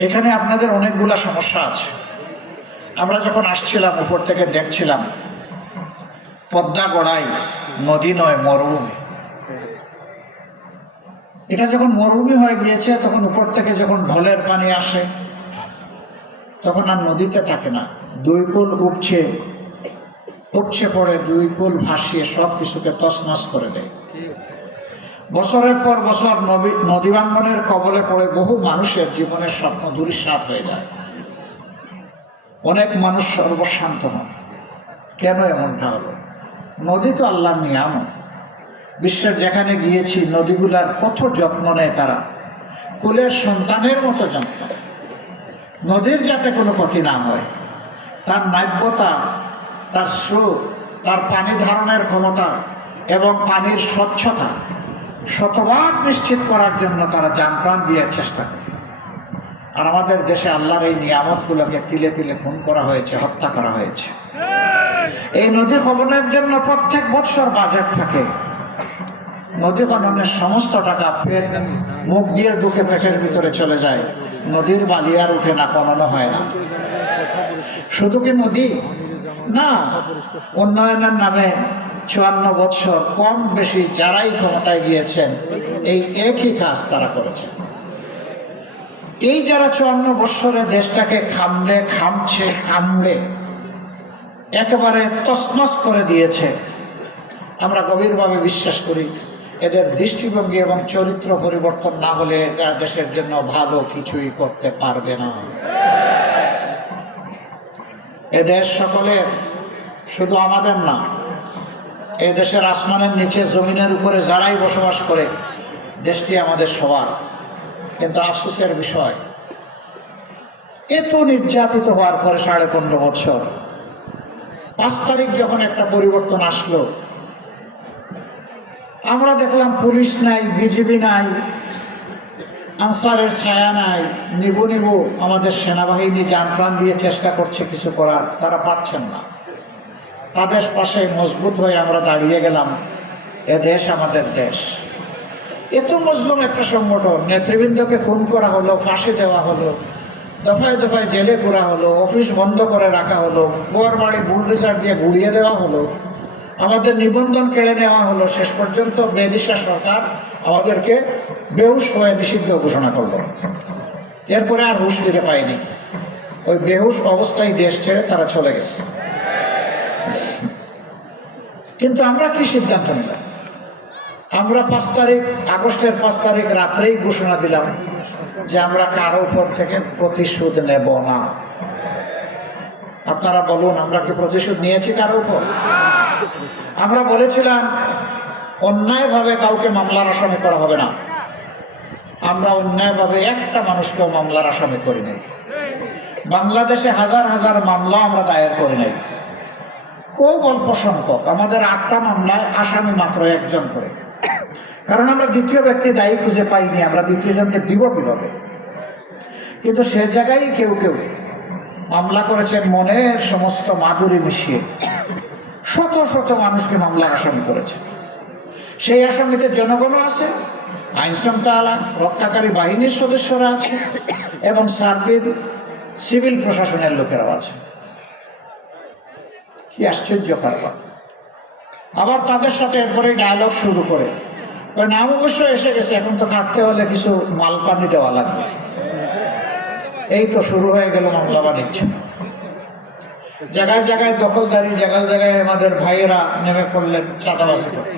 এখানে আপনাদের অনেকগুলা সমস্যা আছে। আমরা যখন আসছিলাম উপর থেকে দেখছিলাম পদ্মা গড়াই নদী নয়, মরুভূমি। এটা যখন মরুভূমি হয়ে গিয়েছে তখন উপর থেকে যখন ঢলের পানি আসে তখন আর নদীতে থাকে না, দুই কুল উপচে পড়ে, দুই কুল ভাসিয়ে সব কিছুকে তছনছ করে দেয়। বছরের পর বছর নদী ভাঙ্গনের কবলে পড়ে বহু মানুষের জীবনের স্বপ্ন ধূলিসাৎ হয়ে যায়। অনেক মানুষ সর্বশান্ত হন। কেন এমনটা হলো? নদী তো আল্লাহর নিয়ামত। বিশ্বের যেখানে গিয়েছি নদীগুলার কত যত্ন নেয় তারা, কুলের সন্তানের মতো যত্ন। নদীর যাতে কোনো ক্ষতি না হয়, তার নাব্যতা, তার স্রোত, তার পানি ধারণের ক্ষমতা এবং পানির স্বচ্ছতা শতভাগ নিশ্চিত করার জন্য তারা জান প্রাণ দিয়ে চেষ্টা করে। আর আমাদের দেশে আল্লাহর এই নিয়ামতগুলোকে তিলে তিলে খুন করা হয়েছে, হত্যা করা হয়েছে। এই নদী খননের জন্য প্রত্যেক বছর বাজেট থাকে। নদী খননের সমস্ত টাকা মুখ দিয়ে ঢুকে পেটের ভিতরে চলে যায়। নদীর বালি আর উঠে না, খননও হয় না। শুধু কি নদী না, উন্নয়নের নামে 54 বছর কম বেশি যারাই ক্ষমতায় গিয়েছেন এই একই কাজ তারা করেছেন। এই যারা 54 বছরে দেশটাকে খামলে একেবারে তছনছ করে দিয়েছে, আমরা গভীরভাবে বিশ্বাস করি এদের দৃষ্টিভঙ্গি এবং চরিত্র পরিবর্তন না হলে এরা দেশের জন্য ভালো কিছুই করতে পারবে না। এ দেশ সকলের, শুধু আমাদের না। এই দেশের আসমানের নিচে জমিনের উপরে যারাই বসবাস করে, দেশটি আমাদের সবার। কিন্তু আফসোসের বিষয়, এত নির্যাতিত হওয়ার পরে 15.5 বছর 5 তারিখ যখন একটা পরিবর্তন আসলো, আমরা দেখলাম পুলিশ নাই, বিজিবি নাই, আনসারের ছায়া নাই। নিবু আমাদের সেনাবাহিনী জান প্রাণ দিয়ে চেষ্টা করছে কিছু করার, তারা পারছেন না। তাদের পাশে মজবুত হয়ে আমরা দাঁড়িয়ে গেলাম। এ দেশ আমাদের দেশ। এত মজলুম একটা সংগঠন, নেতৃবৃন্দকে খুন করা হলো, ফাঁসি দেওয়া হলো, দফায় দফায় জেলে পুরা হলো, অফিস বন্ধ করে রাখা হলো, গোয়ার বাড়ি বুলডোজার দিয়ে গুড়িয়ে দেওয়া হলো, আমাদের নিবন্ধন কেড়ে নেওয়া হলো। শেষ পর্যন্ত বেদিশা সরকার আমাদেরকে বেহুশ হয়ে নিষিদ্ধ ঘোষণা করলো। এরপরে আর হুঁশ ফিরে পায়নি। ওই বেহুশ অবস্থায় দেশ ছেড়ে তারা চলে গেছে। কিন্তু আমরা কি সিদ্ধান্ত নিলাম? আমরা আগস্টের 5 তারিখ রাত্রেই ঘোষণা দিলাম যে আমরা কারো উপর থেকে প্রতিশোধ নেব না। আপনারা বলুন, আমরা কি প্রতিশোধ নিয়েছি কারো উপর? আমরা বলেছিলাম অন্যায়ভাবে কাউকে মামলার আসামি করা হবে না। আমরা অন্যায়ভাবে একটা মানুষকেও মামলার আসামি করি নাই। বাংলাদেশে হাজার হাজার মামলা আমরা দায়ের করি নাই। খুব অল্প সংখ্যক, আমাদের 8টা মামলায় আসামি মাত্র 1 জন করে। কারণ আমরা দ্বিতীয় ব্যক্তি দায়ী খুঁজে পাইনি, আমরা দ্বিতীয় জনকে দিব কিভাবে? কিন্তু সে জায়গায় কেউ মামলা করেছেন মনের সমস্ত মাধুরী মিশিয়ে। শত শত মানুষকে মামলার আসামি করেছে। সেই আসামিতে জনগণও আছে, আইন শৃঙ্খলা রক্ষাকারী বাহিনীর সদস্যরা আছে এবং সার্বিক সিভিল প্রশাসনের লোকেরাও আছে। কি আশ্চর্য কারবার! আবার তাদের সাথে এরপরে ডায়ালগ শুরু করে, নাম অবশ্য এসে গেছে, এখন তো কাটতে হলে কিছু মাল পানি দেওয়া লাগবে। এই তো শুরু হয়ে গেল মামলা বাণিজ্য। জায়গায় জায়গায় দখলদারি, জায়গায় জায়গায় আমাদের ভাইয়েরা নেমে পড়লেন চাঁদাবাজি করতে।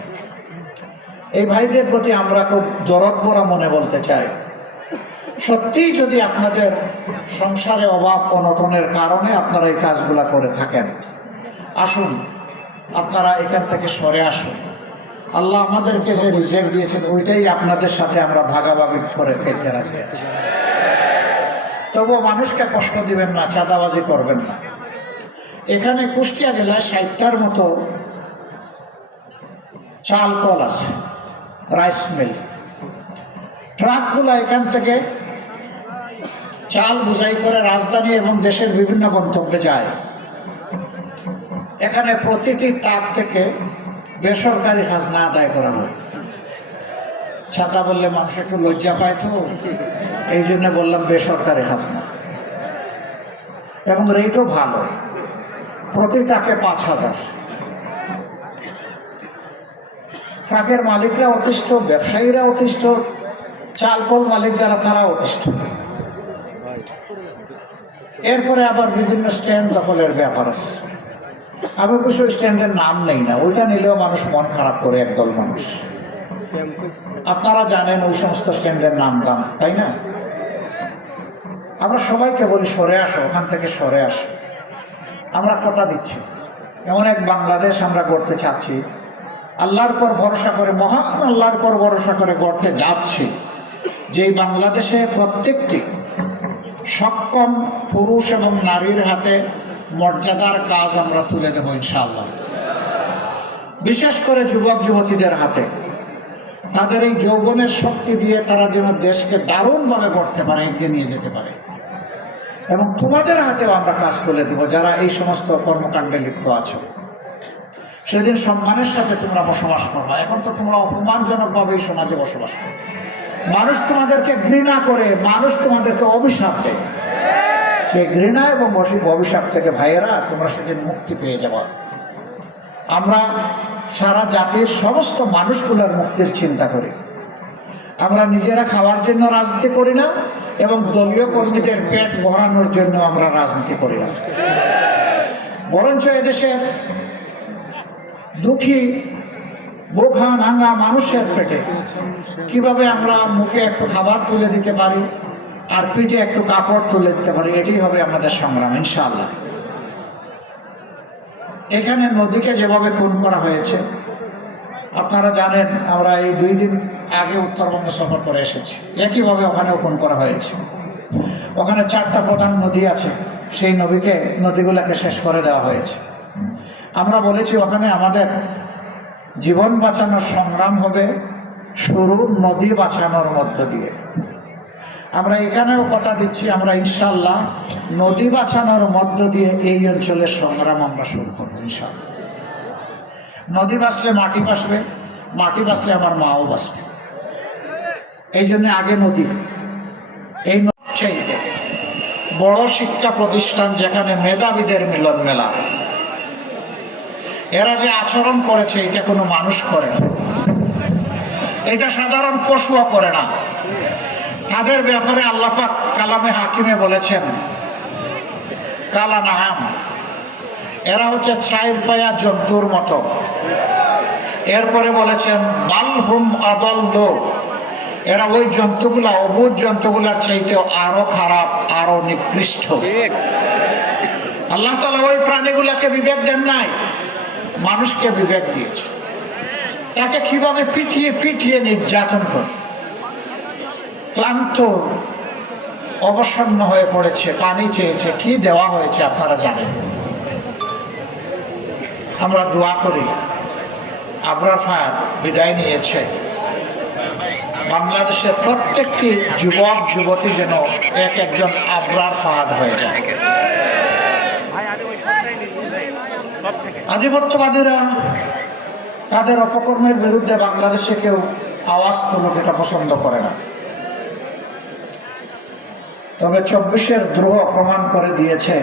এই ভাইদের প্রতি আমরা খুব দরদ ভরা মনে বলতে চাই, সত্যিই যদি আপনাদের সংসারে অভাব অনটনের কারণে আপনারা এই কাজগুলা করে থাকেন, আসুন আপনারা এখান থেকে সরে আসুন। আল্লাহ আমাদেরকে যে রিজেক্ট দিয়েছেন ওইটাই আপনাদের সাথে আমরা ভাগাভাগি করে খেতে রাজি আছি। তবুও মানুষকে কষ্ট দিবেন না, চাঁদাবাজি করবেন না। এখানে কুষ্টিয়া জেলায় 60টার মতো চাল কল আছে, রাইস মিল। ট্রাকগুলো এখান থেকে চাল বোঝাই করে রাজধানী এবং দেশের বিভিন্ন গন্তব্যে যায়। এখানে প্রতিটি ট্রাক থেকে বেসরকারি খাজনা আদায় করা হয়। ছাতা বললে মানুষ একটু লজ্জা পায়, তো এই জন্য বললাম বেসরকারি খাজনা, এবং রেটও ভালো, প্রতি ট্রাকে 5,000। ট্রাকের মালিকরা অতিষ্ঠ, ব্যবসায়ীরা অতিষ্ঠ, চালকল মালিক যারা তারা অতিষ্ঠ। এরপরে আবার বিভিন্ন স্ট্যান্ড দখলের ব্যাপার আছে। আমি অবশ্য স্ট্যান্ডের নাম নেই না, ওইটা নিলেও মানুষ মন খারাপ করে, একদল মানুষ। আপনারা জানেন ওই সমস্ত স্ট্যান্ডের নাম দাম, তাই না? আমরা সবাইকে বলি সরে আসো, ওখান থেকে সরে আসো। আমরা কথা দিচ্ছি, এমন এক বাংলাদেশ আমরা গড়তে চাচ্ছি, আল্লাহর পর ভরসা করে, মহান আল্লাহর পর ভরসা করে গড়তে যাচ্ছি, যেই বাংলাদেশে প্রত্যেকটি সক্ষম পুরুষ এবং নারীর হাতে মর্যাদার কাজ আমরা তুলে দেব ইনশাআল্লাহ। বিশেষ করে যুবক যুবতীদের হাতে, তাদের এই যৌবনের শক্তি দিয়ে তারা যেন দেশকে দারুণভাবে গড়তে পারে, এগিয়ে নিয়ে যেতে পারে। এবং তোমাদের হাতেও আমরা কাজ তুলে দেব, যারা এই সমস্ত কর্মকাণ্ডে লিপ্ত আছো। সেদিন সম্মানের সাথে তোমরা বসবাস করবা। এখন তো তোমরা অপমানজনকভাবে এই সমাজে বসবাস করো, মানুষ তোমাদেরকে ঘৃণা করে, মানুষ তোমাদেরকে অভিশাপ দেয়। সেই ঘৃণা এবং অভিশাপ থেকে ভাইয়েরা তোমরা সেদিন মুক্তি পেয়ে যাবা। আমরা সারা জাতির সমস্ত মানুষগুলোর মুক্তির চিন্তা করি। আমরা নিজেরা খাওয়ার জন্য রাজনীতি করি না, এবং দলীয় কর্মীদের পেট ভরানোর জন্য আমরা রাজনীতি করি না। বরঞ্চ এদেশের দুঃখী বোখা নাঙ্গা মানুষের পেটে কিভাবে আমরা মুখে একটু খাবার তুলে দিতে পারি আর পিঠে একটু কাপড় তুলে দিতে পারি, এটাই হবে আমাদের সংগ্রাম ইনশাআল্লাহ। এখানে নদীকে যেভাবে খুন করা হয়েছে আপনারা জানেন, আমরা এই 2 দিন আগে উত্তরবঙ্গ সফর করে এসেছি, একইভাবে ওখানেও খুন করা হয়েছে। ওখানে 4টা প্রধান নদী আছে, সেই নদীগুলোকে শেষ করে দেওয়া হয়েছে। আমরা বলেছি ওখানে আমাদের জীবন বাঁচানোর সংগ্রাম হবে শুরু নদী বাঁচানোর মধ্য দিয়ে। আমরা এখানেও কথা দিচ্ছি, আমরা ইনশাআল্লাহ নদী বাঁচানোর মধ্য দিয়ে এই অঞ্চলের সংগ্রাম আমরা শুরু করবো ইনশাআল্লাহ। নদী বাঁচলে মাটি বাঁচবে, মাটি বাঁচলে আমার মাও বাঁচবে। এই জন্য আগে নদী। এই চাইতে বড় শিক্ষা প্রতিষ্ঠান যেখানে মেধাবীদের মিলন মেলা, এরা যে আচরণ করেছে এটা কোনো মানুষ করে না, এটা সাধারণ পশুও করে না। তাদের ব্যাপারে আল্লাহ পাক কালামে হাকিমে বলেছেন কালা নাহাম, এরা হচ্ছে 4 পায়া জন্তুর মতো। এরপরে বলেছেন বালহুম আদাল্ল, এরা ওই জন্তুগুলা, অবুঝ জন্তুগুলার চাইতে আরো খারাপ, আরো নিকৃষ্ট। আল্লাহ তাআলা ওই প্রাণীগুলাকে বিবেক দেন নাই, মানুষকে বিবেক দিয়েছে। তাকে কিভাবে পিটিয়ে পিটিয়ে নির্যাতন করে ক্লান্ত অবসন্ন হয়ে পড়েছে, পানি চেয়েছে, কি দেওয়া হয়েছে আপনারা জানেন। আমরা দোয়া করি আবরার ফায়াদ বিদায় নিয়েছে, বাংলাদেশের প্রত্যেকটি যুবক যুবতী যেন একজন আবরার ফাহাদ হয়ে যায়। আধিপত্যবাদীরা তাদের অপকর্মের বিরুদ্ধে বাংলাদেশে কেউ আওয়াজ তুলুক, এটা পছন্দ করে না। তবে 24-এর দ্রোহ প্রমাণ করে দিয়েছে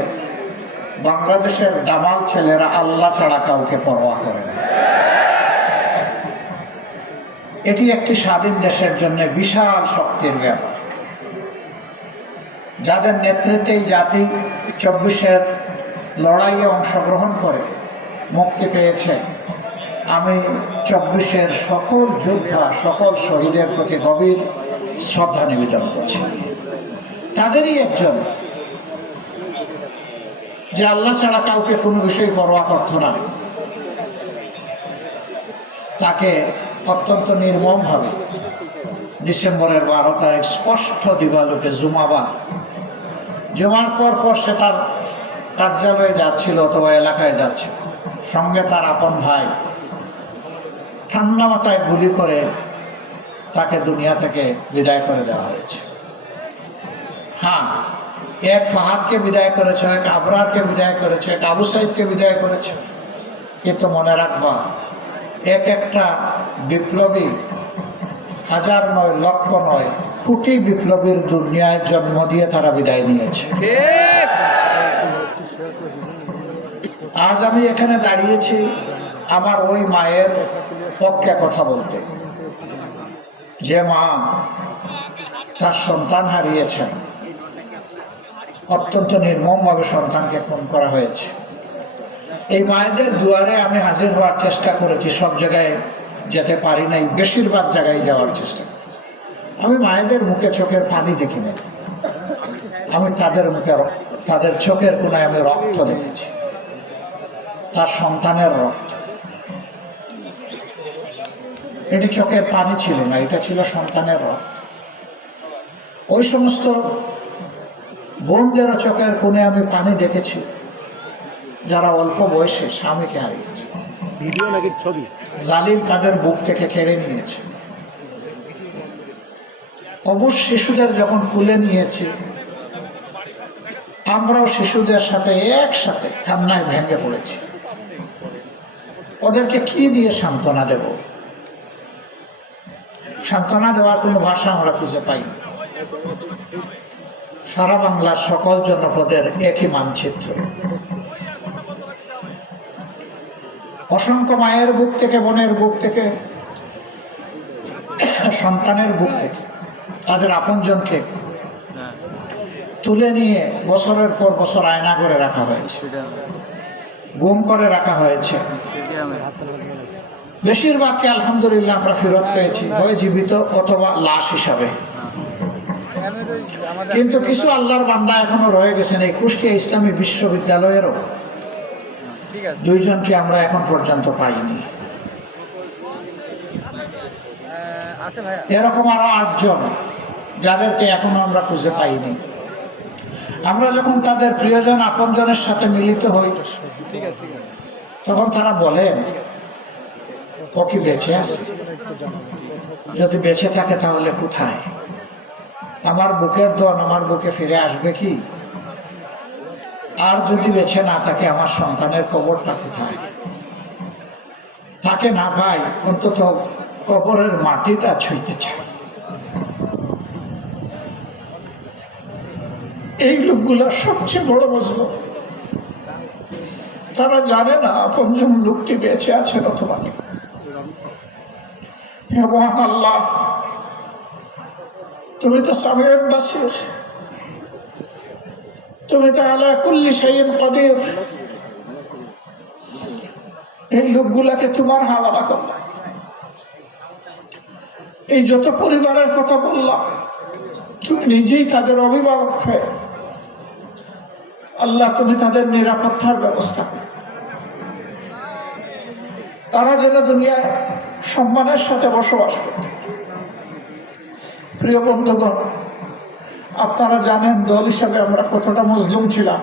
বাংলাদেশের দামাল ছেলেরা আল্লাহ ছাড়া কাউকে পরোয়া করে না। এটি একটি স্বাধীন দেশের জন্য বিশাল শক্তির ব্যাপার, যাদের নেতৃত্বে এই জাতি 24-এর লড়াইয়ে অংশগ্রহণ করে মুক্তি পেয়েছে। আমি 24-এর সকল যোদ্ধা, সকল শহীদের প্রতি গভীর শ্রদ্ধা নিবেদন করছি। তাদেরই একজন যে আল্লাহ ছাড়া কাউকে কোনো বিষয় পরোয়া করত না, তাকে অত্যন্ত নির্মমভাবে ডিসেম্বরের 12 তারিখ স্পষ্ট দিবালোকে জুমার পর সে তার কার্যালয়ে যাচ্ছিল অথবা এলাকায় যাচ্ছিল, সঙ্গে তার আপন ভাই ঠান্ডা মাথায় গুলি করে তাকে দুনিয়া থেকে বিদায় করে দেওয়া হয়েছে। হ্যাঁ, এক ফাহাদকে বিদায় করেছে, এক আবরারকে বিদায় করেছে, এক আবু সাইদকে বিদায় করেছে, কিন্তু মনে রাখবা একটা বিপ্লবী 1000 নয়, লক্ষ নয়, কোটি বিপ্লবীর দুনিয়ায় জন্ম দিয়ে তারা বিদায় নিয়েছে। আজ আমি এখানে দাঁড়িয়েছি আমার ওই মায়ের পক্ষে কথা বলতে, যে মা তার সন্তান হারিয়েছেন। অত্যন্ত নির্মমভাবে সন্তানকে খুন করা হয়েছে। এই মায়েদের দুয়ারে আমি হাজির হওয়ার চেষ্টা করেছি, সব জায়গায় যেতে পারি নাই, বেশিরভাগ জায়গায় যাওয়ার চেষ্টা করেছি। আমি মায়েদের মুখে চোখের পানি দেখি নাই, আমি তাদের মুখে, তাদের চোখের কোনায় আমি রক্ত দেখেছি, তার সন্তানের রক্ত। এটি চোখের পানি ছিল না, এটা ছিল সন্তানের রক্ত। ওই সমস্ত বোনদেরও চোখের কোণে আমি পানি দেখেছি, যারা অল্প বয়সে স্বামীকে হারিয়েছে। জালিম তাদের বুক থেকে কেড়ে নিয়েছে। অবুঝ শিশুদের যখন কুলে নিয়েছে, আমরাও শিশুদের সাথে একসাথে কান্নায় ভেঙে পড়েছি। ওদেরকে কি দিয়ে সান্ত্বনা দেব? সান্ত্বনা দেওয়ার কোনো ভাষা আমরা খুঁজে পাই না। সারা বাংলার সকল জনপদের একই মানচিত্র। অসংখ্য মায়ের বুক থেকে, বোনের বুক থেকে, সন্তানের বুক থেকে তাদের আপনজনকে তুলে নিয়ে বছরের পর বছর আয়না করে রাখা হয়েছে, গুম করে রাখা হয়েছে। বেশিরভাগকে আলহামদুলিল্লাহ আমরা ফেরত পেয়েছি, হয় জীবিত অথবা লাশ হিসাবে। কিন্তু কিছু আল্লাহর বান্দা এখনো রয়ে গেছেন। এই কুষ্টিয়া ইসলামী বিশ্ববিদ্যালয়েরও দুইজনকে আমরা এখন পর্যন্ত পাইনি। এরকম আরো 8 জন যাদেরকে এখনো আমরা খুঁজে পাইনি। আমরা যখন তাদের প্রিয়জন আপনজনের সাথে মিলিত হই, তখন তারা বলেন, ও কি বেঁচে আছে? যদি বেঁচে থাকে তাহলে কোথায়? আমার বুকের ধন আমার বুকে ফিরে আসবে কি? আর যদি বেঁচে না থাকে, আমার সন্তানের কবরটা কোথায়? তাকে না পাই, অন্তত কবরের মাটিটা ছুঁইতে চায়। এই লোকগুলো সবচেয়ে বড় মজলুম। তারা জানে না আপনজন লোকটি বেঁচে আছেন অথবা নেই। এবং আল্লাহ, তুমি তো সামিউল বাসির, তুমি তো আলা কুল্লি শাইইন কাদির। এই লোকগুলাকে তোমার হাওয়ালা করলাম। এই যত পরিবারের কথা বললাম, তুমি নিজেই তাদের অভিভাবক হয়ে আল্লাহ, তুমি তাদের নিরাপত্তার ব্যবস্থা করো। তারা যেন দুনিয়ায় সম্মানের সাথে বসবাস করতে। প্রিয় বন্ধুগণ, আপনারা জানেন দল হিসাবে আমরা কতটা মজলুম ছিলাম।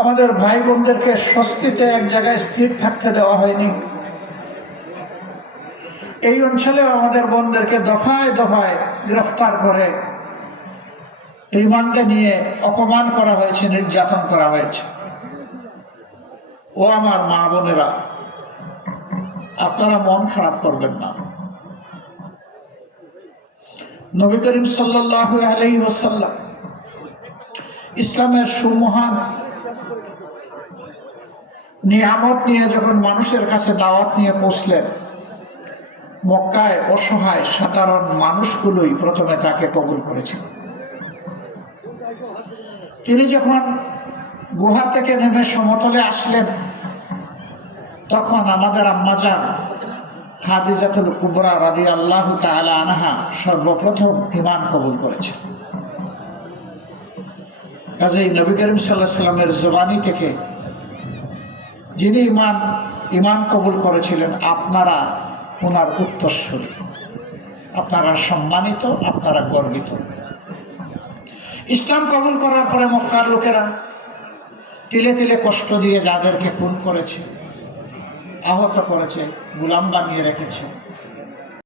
আমাদের ভাই বোনদেরকে স্বস্তিতে এক জায়গায় স্থির থাকতে দেওয়া হয়নি। এই অঞ্চলে আমাদের বোনদেরকে দফায় দফায় গ্রেফতার করে রিমান্ডে নিয়ে অপমান করা হয়েছে, নির্যাতন করা হয়েছে। ও আমার মা বোনেরা, আপনারা মন খারাপ করবেন না। নবী করিম সাল্লাল্লাহু আলাইহি ওয়াসাল্লাম ইসলামের সুমহান নিয়ামত নিয়ে যখন মানুষের কাছে দাওয়াত নিয়ে পৌঁছলেন, মক্কায় অসহায় সাধারণ মানুষগুলোই প্রথমে তাকে কবুল করেছিল। তিনি যখন গুহা থেকে নেমে সমতলে আসলেন, তখন আমাদের আম্মাজান খাদিজাতুল কুবরা রাদিয়াল্লাহু তাআলা আনহা সর্বপ্রথম ঈমান কবুল করেছেন। কাজেই নবী করিম সাল্লাল্লাহু আলাইহি ওয়াসাল্লামের জবানি থেকে যিনি ঈমান কবুল করেছিলেন, আপনারা ওনার উত্তরসূরি, আপনারা সম্মানিত, আপনারা গর্বিত। ইসলাম কবুল করার পরে মক্কার লোকেরা তিলে তিলে কষ্ট দিয়ে যাদেরকে খুন করেছে, আহত করেছে, গোলাম বানিয়ে রেখেছে,